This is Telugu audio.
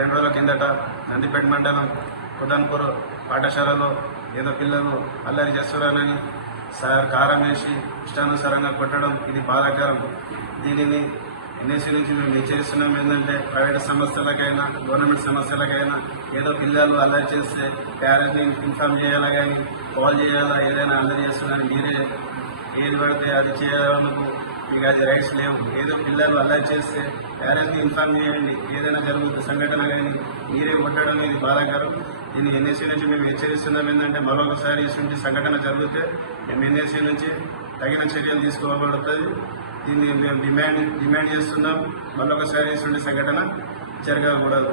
2 రోజుల కిందట నందిపేట మండలం కుదన్పూర్ పాఠశాలలో ఏదో పిల్లలు అల్లరి చేస్తున్నారని సార్ కారం వేసి ఇష్టానుసారంగా కొట్టడం ఇది బాధాకరం. దీనిని ఎన్ఎస్సీ నుంచి మేము హెచ్చరిస్తున్నాం. ఏంటంటే ప్రైవేట్ సంస్థలకైనా గవర్నమెంట్ సంస్థలకైనా ఏదో పిల్లలు అల్లరి చేస్తే పేరెంట్ని ఇన్ఫార్మ్ చేయాలా, కానీ కాల్ చేయాలా, ఏదైనా అల్లరి చేస్తున్నారని మీరే ఏది పడితే అది చేయడానికి మీకు అది రైట్స్ లేవు. ఏదో పిల్లలు అల్లరి చేస్తే పేరెంట్ని ఇన్ఫార్మ్ చేయండి. ఏదైనా జరుగుతుంది సంఘటన కానీ మీరే కొట్టడం ఇది బాధాకరం. దీన్ని ఎన్ఎస్సీ నుంచి మేము హెచ్చరిస్తున్నాం. ఏంటంటే మరొకసారి ఇటువంటి సంఘటన జరిగితే మేము ఎన్ఎస్సీ నుంచి తగిన చర్యలు తీసుకోబడుతుంది. దీన్ని మేము డిమాండ్ చేస్తున్నాం. మరొకసారి ఇటువంటి సంఘటన జరగకూడదు.